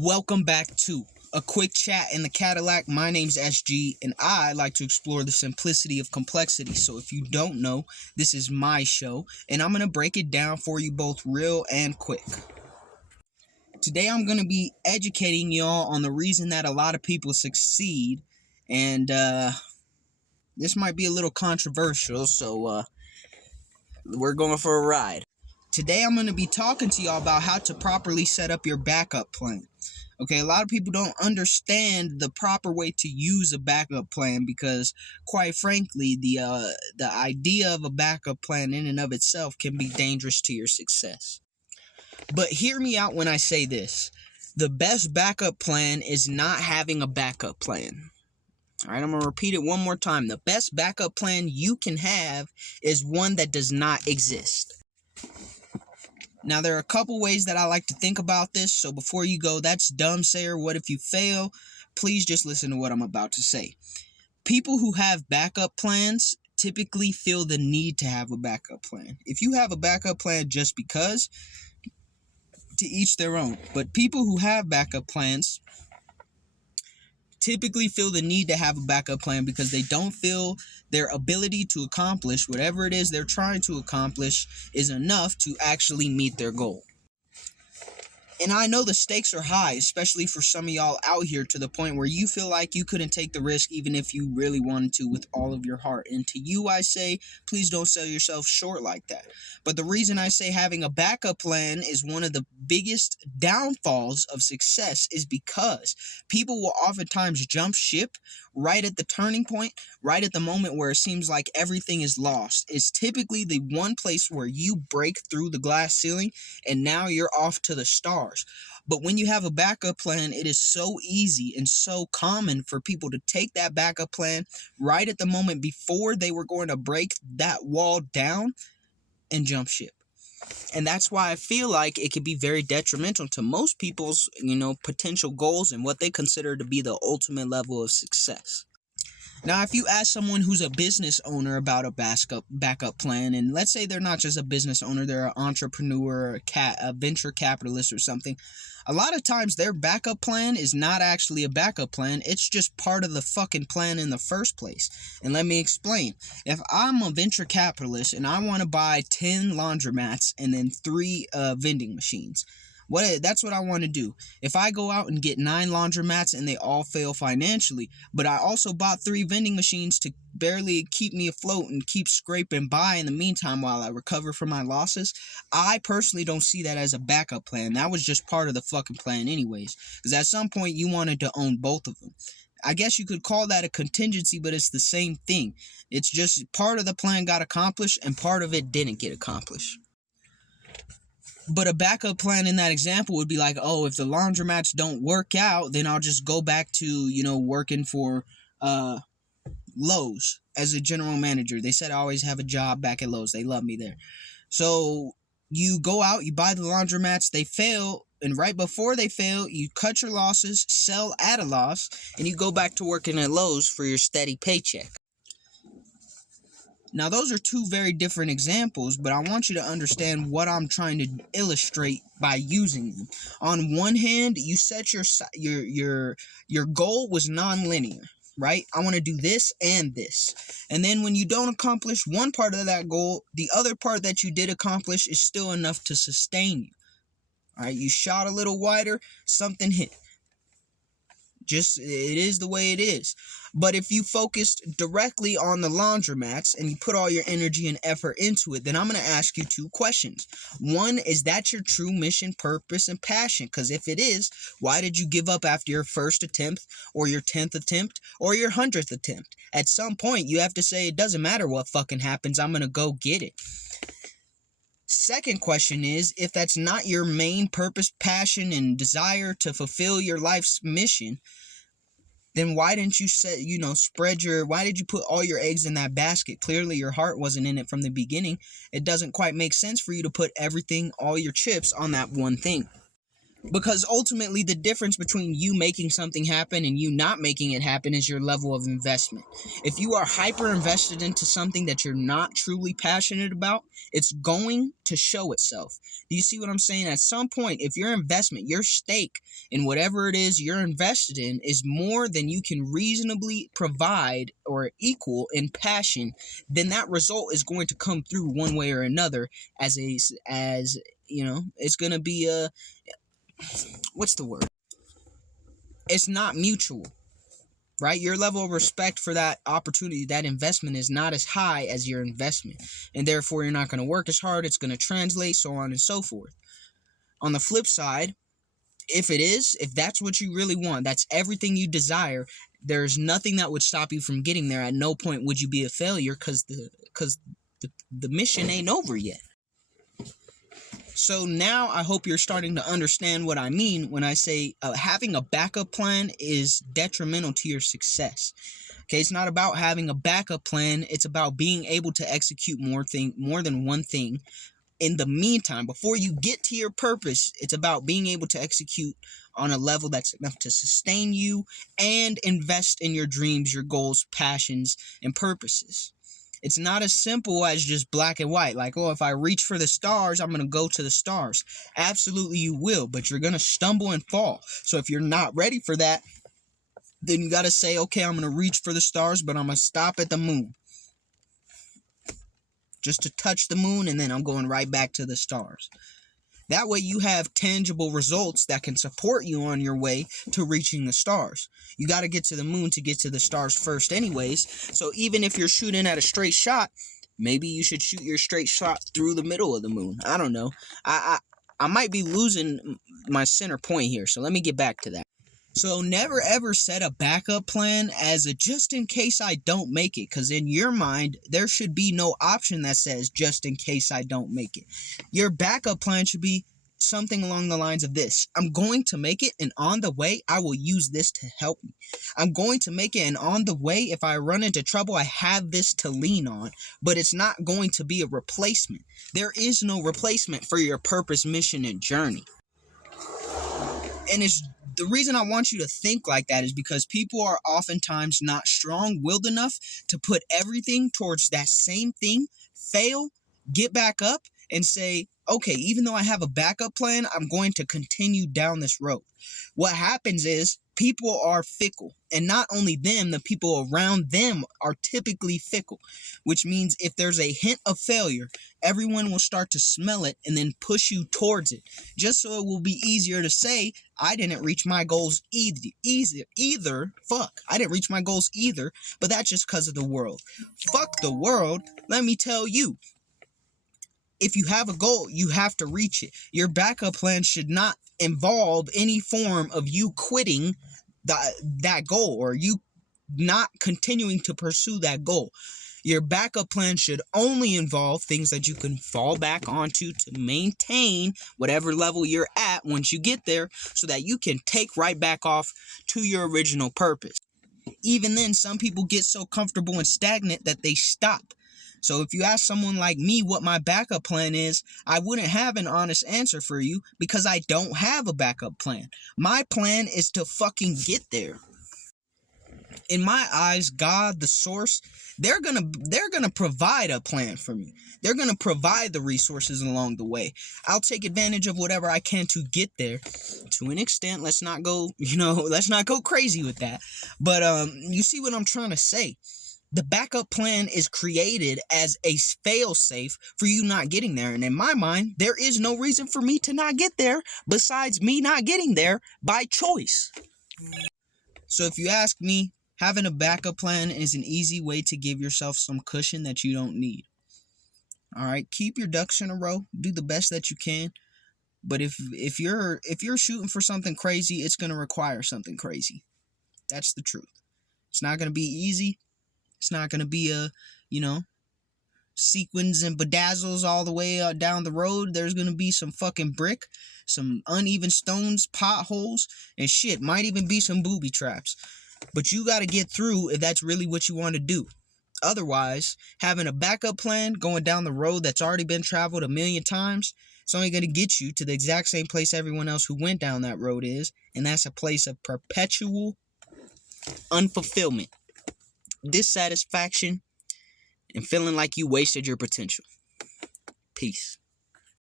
Welcome back to a quick chat in the Cadillac. My name's SG, and I like to explore the simplicity of complexity. So if you don't know, this is my show, and I'm going to break it down for you both real and quick. Today I'm going to be educating y'all on the reason that a lot of people succeed, and this might be a little controversial, so we're going for a ride. Today I'm going to be talking to y'all about how to properly set up your backup plan. Okay, a lot of people don't understand the proper way to use a backup plan because, quite frankly, the idea of a backup plan in and of itself can be dangerous to your success. But hear me out when I say this. The best backup plan is not having a backup plan. All right, I'm going to repeat it one more time. The best backup plan you can have is one that does not exist. Now, there are a couple ways that I like to think about this, so before you go, that's dumb, Sayer, what if you fail? Please just listen to what I'm about to say. People who have backup plans typically feel the need to have a backup plan. If you have a backup plan just because, to each their own. But people who have backup plans typically feel the need to have a backup plan because they don't feel their ability to accomplish whatever it is they're trying to accomplish is enough to actually meet their goal. And I know the stakes are high, especially for some of y'all out here, to the point where you feel like you couldn't take the risk even if you really wanted to with all of your heart. And to you, I say, please don't sell yourself short like that. But the reason I say having a backup plan is one of the biggest downfalls of success is because people will oftentimes jump ship right at the turning point, right at the moment where it seems like everything is lost. It's typically the one place where you break through the glass ceiling and now you're off to the stars. But when you have a backup plan, it is so easy and so common for people to take that backup plan right at the moment before they were going to break that wall down and jump ship. And that's why I feel like it could be very detrimental to most people's, potential goals and what they consider to be the ultimate level of success. Now, if you ask someone who's a business owner about a backup plan, and let's say they're not just a business owner, they're an entrepreneur, a venture capitalist or something, a lot of times their backup plan is not actually a backup plan. It's just part of the fucking plan in the first place. And let me explain. If I'm a venture capitalist and I want to buy 10 laundromats and then 3 vending machines, that's what I want to do. If I go out and get 9 laundromats and they all fail financially, but I also bought 3 vending machines to barely keep me afloat and keep scraping by in the meantime while I recover from my losses, I personally don't see that as a backup plan. That was just part of the fucking plan anyways, because at some point you wanted to own both of them. I guess you could call that a contingency, but it's the same thing. It's just part of the plan got accomplished and part of it didn't get accomplished. But a backup plan in that example would be like, oh, if the laundromats don't work out, then I'll just go back to, working for Lowe's as a general manager. They said I always have a job back at Lowe's. They love me there. So you go out, you buy the laundromats, they fail, and right before they fail, you cut your losses, sell at a loss, and you go back to working at Lowe's for your steady paycheck. Now, those are 2 very different examples, but I want you to understand what I'm trying to illustrate by using them. On one hand, you set your goal was non-linear, right? I want to do this and this. And then when you don't accomplish one part of that goal, the other part that you did accomplish is still enough to sustain you. All right, you shot a little wider, something hit. Just, it is the way it is. But if you focused directly on the laundromats and you put all your energy and effort into it, then I'm going to ask you 2 questions. One, is that your true mission, purpose, and passion? Because if it is, why did you give up after your first attempt or your 10th attempt or your 100th attempt? At some point, you have to say, it doesn't matter what fucking happens, I'm going to go get it. Second question is, if that's not your main purpose, passion, and desire to fulfill your life's mission, then why didn't you why did you put all your eggs in that basket? Clearly your heart wasn't in it from the beginning. It doesn't quite make sense for you to put all your chips on that one thing. Because ultimately, the difference between you making something happen and you not making it happen is your level of investment. If you are hyper invested into something that you're not truly passionate about, it's going to show itself. Do you see what I'm saying? At some point, if your investment, your stake in whatever it is you're invested in is more than you can reasonably provide or equal in passion, then that result is going to come through one way or another as it's going to be a, what's the word? It's not mutual, right? Your level of respect for that opportunity, that investment is not as high as your investment. And therefore, you're not going to work as hard. It's going to translate, so on and so forth. On the flip side, if that's what you really want, that's everything you desire, there's nothing that would stop you from getting there. At no point would you be a failure because the mission ain't over yet. So now I hope you're starting to understand what I mean when I say having a backup plan is detrimental to your success. Okay, it's not about having a backup plan. It's about being able to execute more than one thing. In the meantime, before you get to your purpose, it's about being able to execute on a level that's enough to sustain you and invest in your dreams, your goals, passions, and purposes. It's not as simple as just black and white. Like, oh, if I reach for the stars, I'm going to go to the stars. Absolutely you will, but you're going to stumble and fall. So if you're not ready for that, then you got to say, okay, I'm going to reach for the stars, but I'm going to stop at the moon. Just to touch the moon, and then I'm going right back to the stars. That way you have tangible results that can support you on your way to reaching the stars. You got to get to the moon to get to the stars first anyways. So even if you're shooting at a straight shot, maybe you should shoot your straight shot through the middle of the moon. I don't know. I might be losing my center point here, so let me get back to that. So never ever set a backup plan as a just in case I don't make it, because in your mind, there should be no option that says just in case I don't make it. Your backup plan should be something along the lines of this. I'm going to make it, and on the way, I will use this to help me. I'm going to make it, and on the way, if I run into trouble, I have this to lean on, but it's not going to be a replacement. There is no replacement for your purpose, mission, and journey. And the reason I want you to think like that is because people are oftentimes not strong-willed enough to put everything towards that same thing, fail, get back up, and say, okay, even though I have a backup plan, I'm going to continue down this road. What happens is people are fickle, and not only them, the people around them are typically fickle, which means if there's a hint of failure, everyone will start to smell it and then push you towards it, just so it will be easier to say, I didn't reach my goals either. Fuck, I didn't reach my goals either, but that's just because of the world. Fuck the world, let me tell you. If you have a goal, you have to reach it. Your backup plan should not involve any form of you quitting that goal or you not continuing to pursue that goal. Your backup plan should only involve things that you can fall back onto to maintain whatever level you're at once you get there, so that you can take right back off to your original purpose. Even then, some people get so comfortable and stagnant that they stop. So if you ask someone like me what my backup plan is, I wouldn't have an honest answer for you because I don't have a backup plan. My plan is to fucking get there. In my eyes, God, the source, they're gonna provide a plan for me. They're gonna provide the resources along the way. I'll take advantage of whatever I can to get there. To an extent, let's not go crazy with that. But you see what I'm trying to say. The backup plan is created as a fail-safe for you not getting there. And in my mind, there is no reason for me to not get there besides me not getting there by choice. So if you ask me, having a backup plan is an easy way to give yourself some cushion that you don't need. All right, keep your ducks in a row. Do the best that you can. But if you're shooting for something crazy, it's going to require something crazy. That's the truth. It's not going to be easy. It's not going to be sequins and bedazzles all the way down the road. There's going to be some fucking brick, some uneven stones, potholes, and shit. Might even be some booby traps. But you got to get through if that's really what you want to do. Otherwise, having a backup plan going down the road that's already been traveled a million times, It's only going to get you to the exact same place everyone else who went down that road is, and that's a place of perpetual unfulfillment, dissatisfaction, and feeling like you wasted your potential. Peace.